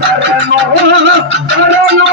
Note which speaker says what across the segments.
Speaker 1: சரணோ சரணோ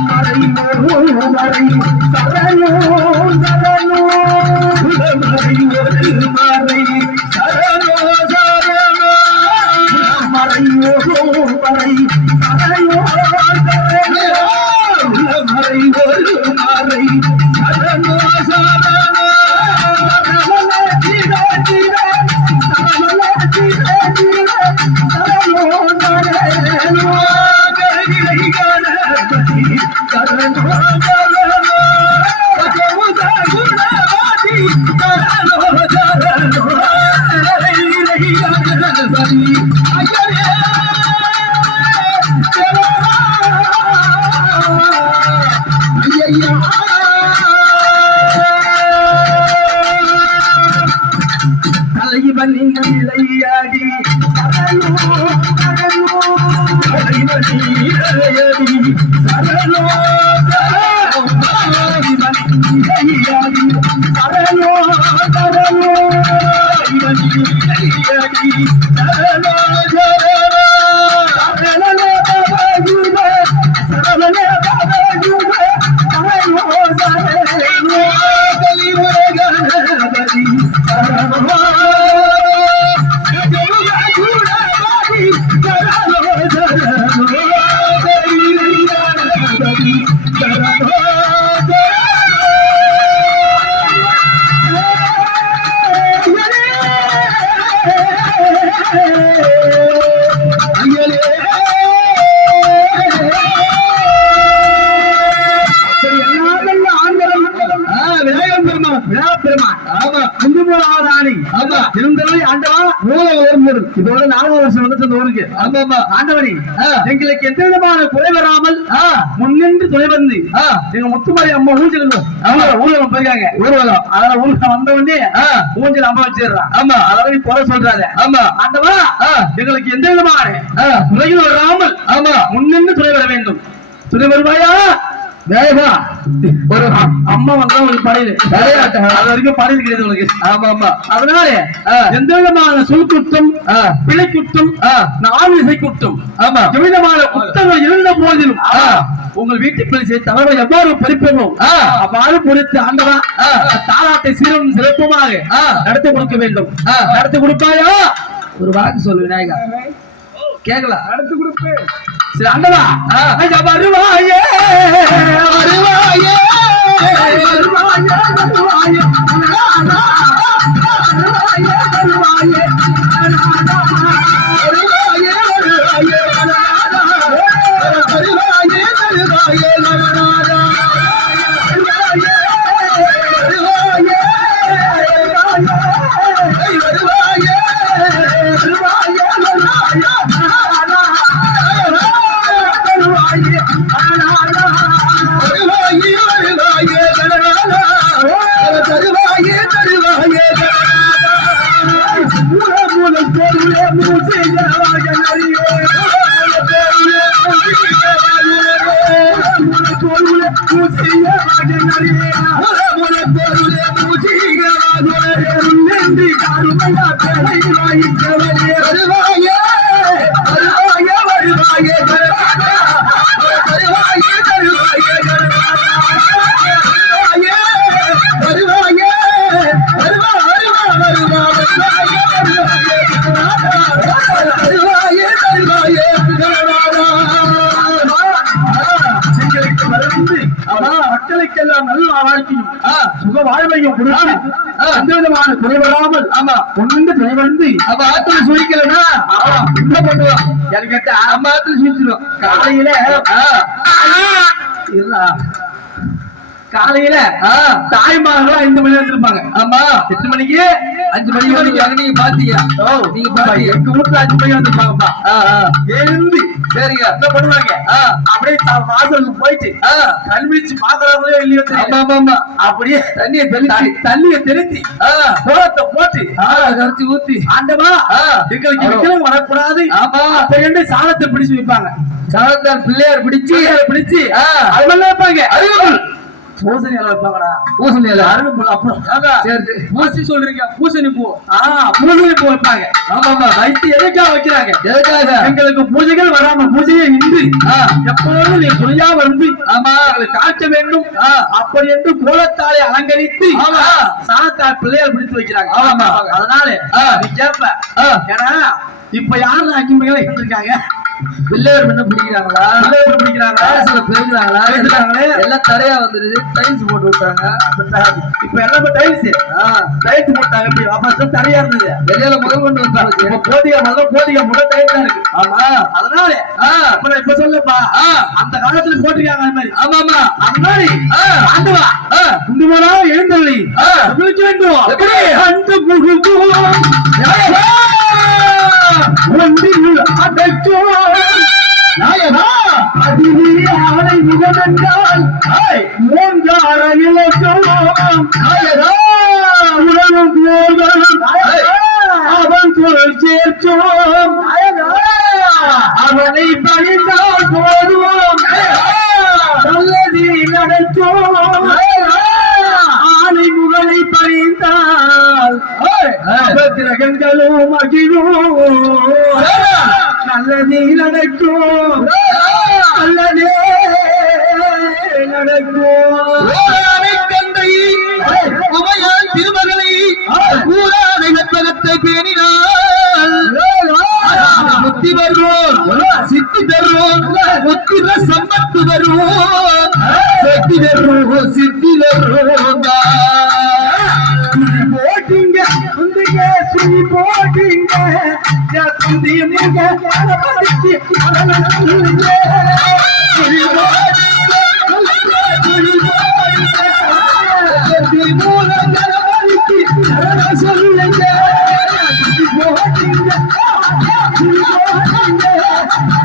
Speaker 1: மறை மறு மறை சரணோ வீரரையடி இதோட வருஷம் வந்துட்டு இந்த ஊருக்கு. ஆண்டவனி எங்களுக்கு எந்த விதமான குறை வராமல் முன்னின்று துணை வந்து எங்க முத்துமாரி அம்மா ஊஞ்சல் ஊழலம் போயிருக்காங்க. ஊர்வலம். அதனால ஊர்வலம் வந்த உடனே ஊஞ்சல் அம்மா வச்சிடுறான். ஆமா. அதாவது குறை சொல்றாரு ஆமா. ஆண்டவா எங்களுக்கு எந்த விதமான குறைகள் வராமல் ஆமா. முன்னின்று துணை வர வேண்டும். துணை வருவாயா? வேகா. ஒரு அம்மா வந்தா உங்களுக்கு படையில விளையாட்டு அது வரைக்கும் படையில் கிடையாது உனக்கு. ஆமா ஆமா. அதனால எந்த விதமான சொல் குற்றம் பிழை குற்றம் இசை குற்றம் ஆமா. எவ்விதமான குற்றங்கள் இருந்த போதிலும் உங்கள் வீட்டுக்குள் செய்த தலைமை எவ்வாறு பறிப்போம் அவ்வாறு பொறுத்து ஆண்டவா தாலாட்டை சீரும் சிறப்புமாக நடத்தி கொடுக்க வேண்டும். நடத்தி கொடுப்பாயா? ஒரு வாக்கு சொல்லு விநாயகா. கேக்கல
Speaker 2: அடுத்து கொடுப்பு
Speaker 1: சரி அண்டவா வருவாயே வருவாயே வருவாயே வருவாயே வருவாயே Yeah. சுக வாழ்வையும் கொடுத்து எந்த விதமான குறை வராமல் ஆமா ஒன்று துணை வந்து அவ ஆத்துல சுழிக்கலனா என்ன பண்ணுவான் எனக்கு நம்ம ஆத்துல சுழிச்சிடும். காலையில இருடா. காலையில தாய்மார்கள் ஐந்து மணி வந்திருப்பாங்க ஆமா எட்டு மணிக்கு?
Speaker 2: அஞ்சு மணிக்கு வந்து நீங்க பாத்தீங்க
Speaker 1: ஓ
Speaker 2: நீங்க
Speaker 1: பாத்தீங்க.
Speaker 2: பாத்தீங்க
Speaker 1: எங்க வீட்டுல அஞ்சு மணி வந்திருப்பாங்கப்பா எழுந்து
Speaker 2: சரிங்க.
Speaker 1: என்ன பண்ணுவாங்க? அப்படியே வாசலுக்கு போயிட்டு கல்விச்சு பாக்குறாங்களோ இல்லையோ.
Speaker 2: ஆமா, ஆமா, ஆமா.
Speaker 1: அப்படியே
Speaker 2: தண்ணியை தெளிச்சு
Speaker 1: தண்ணிய தெளித்தி கோலத்தை போட்டு
Speaker 2: கரைச்சி ஊத்தி.
Speaker 1: ஆண்டவா எங்களுக்கு விக்கிரம் வரக்கூடாது.
Speaker 2: ஆமா.
Speaker 1: அப்ப சாணத்தை பிடிச்சு வைப்பாங்க.
Speaker 2: சாணத்தால் பிள்ளையார் பிடிச்சு
Speaker 1: பிடிச்சு. அது மாதிரி வைப்பாங்க.
Speaker 2: அருகம்புல்.
Speaker 1: பூசணி இலை வைப்பாங்கடா.
Speaker 2: பூசணி இலை.
Speaker 1: அருகம்புல் அப்புறம்
Speaker 2: சரி சரி
Speaker 1: பூசணி சொல்றீங்க பூசணி பூ. ஆ பூசணி பூ வைப்பாங்க.
Speaker 2: ஆமா ஆமா
Speaker 1: வைத்து எதுக்காக வைக்கிறாங்க?
Speaker 2: எதுக்காக?
Speaker 1: எங்களுக்கு பூஜைகள் வராம பூஜையை இன்றி. எப்பொழுதும் நீ துணையா வந்து
Speaker 2: ஆமா.
Speaker 1: காட்ட வேண்டும். அப்படி என்று கோலத்தாலை அலங்கரித்து
Speaker 2: ஆமா.
Speaker 1: சாத்தால் பிள்ளையார் பிடித்து வைக்கிறாங்க.
Speaker 2: ஆமா.
Speaker 1: அதனால. நீ கேப்ப. ஏன்னா இப்ப யாரு அக்கிமைகளை இருந்திருக்காங்க
Speaker 2: பிள்ளையார் பண்ண பிடிக்கிறாங்களா?
Speaker 1: பிள்ளையார் பிடிக்கிறாங்க
Speaker 2: காசுல பெருகிறாங்களா?
Speaker 1: பெருகுறாங்களே.
Speaker 2: எல்லாம் தடையா வந்துருது டைல்ஸ் போட்டு விட்டாங்க.
Speaker 1: இப்ப எல்லாம் டைல்ஸ் டைல்ஸ் போட்டாங்க. இப்படி அப்ப தரையா இருந்தது.
Speaker 2: வெளியில முதல் கொண்டு
Speaker 1: இப்ப
Speaker 2: வந்தாங்க
Speaker 1: போதிய முதல்ல போதிய முட டைல்ஸ் தான் இருக்கு. ஆமா. அதனால அப்புறம் இப்ப சொல்லுப்பா. அந்த காலத்துல போட்டிருக்காங்க அந்த மாதிரி.
Speaker 2: ஆமா ஆமா.
Speaker 1: அந்த மாதிரி. ஆண்டவா குண்டுமலா எழுந்தள்ளி.
Speaker 2: எப்படி?
Speaker 1: அந்த முழுக்கும் அவனை பணிந்தால் போதுவோம் நல்லது நடக்கும் ஆலை முகலை பணிந்தால் கிரகங்களும் மகிழும். நல்லதே நடக்கும் நல்லதே நடக்கும்
Speaker 2: திருமகளை கூறாத கற்பகத்தை சித்தி தருவோம் புத்திர சம்பத்து வருவோம் சக்தி தருவோம் சித்தி தருவோம்
Speaker 1: போட்டீங்க குந்திங்க போட்டீங்க குந்தி போட்டீங்க போட்டீங்க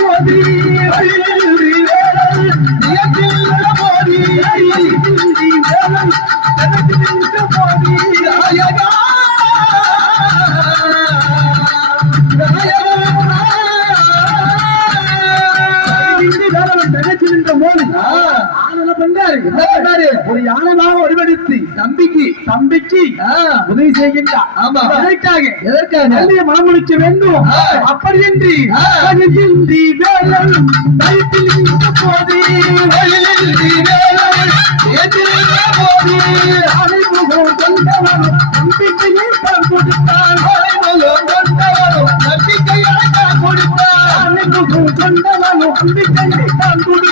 Speaker 1: போது. ஒரு யானையாக வடிவெடுத்து தம்பிக்கு தம்பிக்கு உதவி செய்கின்றார்.
Speaker 2: ஆமா.
Speaker 1: எதற்காக?
Speaker 2: எதற்காக?
Speaker 1: தந்தையை மனமுடிக்க வேண்டும்.
Speaker 2: ஆ.
Speaker 1: அப்படியின்றி. பணியின்றி வேலன் வயிற்றில் இருந்த போது வழியின்றி வேலன் எதிரில் போது. அனைமுகம் கொண்டவன் நம்பிக்கையை தான் கொடுத்தான் அனைமுகம் கொண்டவனும் நம்பிக்கையை தான் கொடுத்தான் அனைமுகம் கொண்டவனும் நம்பிக்கையை தான் கொடுத்தான்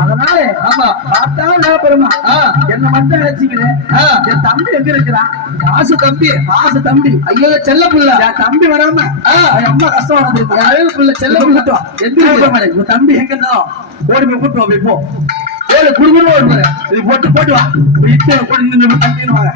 Speaker 1: அதனால
Speaker 2: ஆமா
Speaker 1: பார்த்தால் விட பெருமா.
Speaker 2: ஆ.
Speaker 1: என்ன மட்டும் நினைச்சுக்கிறேன். என் தம்பி எங்க இருக்கிறான்?
Speaker 2: காசு தம்பி
Speaker 1: மாசு தம்பி.
Speaker 2: ஐயோ செல்ல புள்ள.
Speaker 1: என் தம்பி வராம அம்மா கஷ்டம் வந்து
Speaker 2: அழகு புள்ள செல்ல புள்ள
Speaker 1: எந்த தம்பி எங்க இருந்தாலும் ஓடி போய் கூட்டு வா போய் போ.
Speaker 2: ஏழு குடும்பம் ஒரு
Speaker 1: இது போட்டு போட்டு வா. இப்ப இத்தனை போட்டு இந்த தம்பின்னு வாங்க.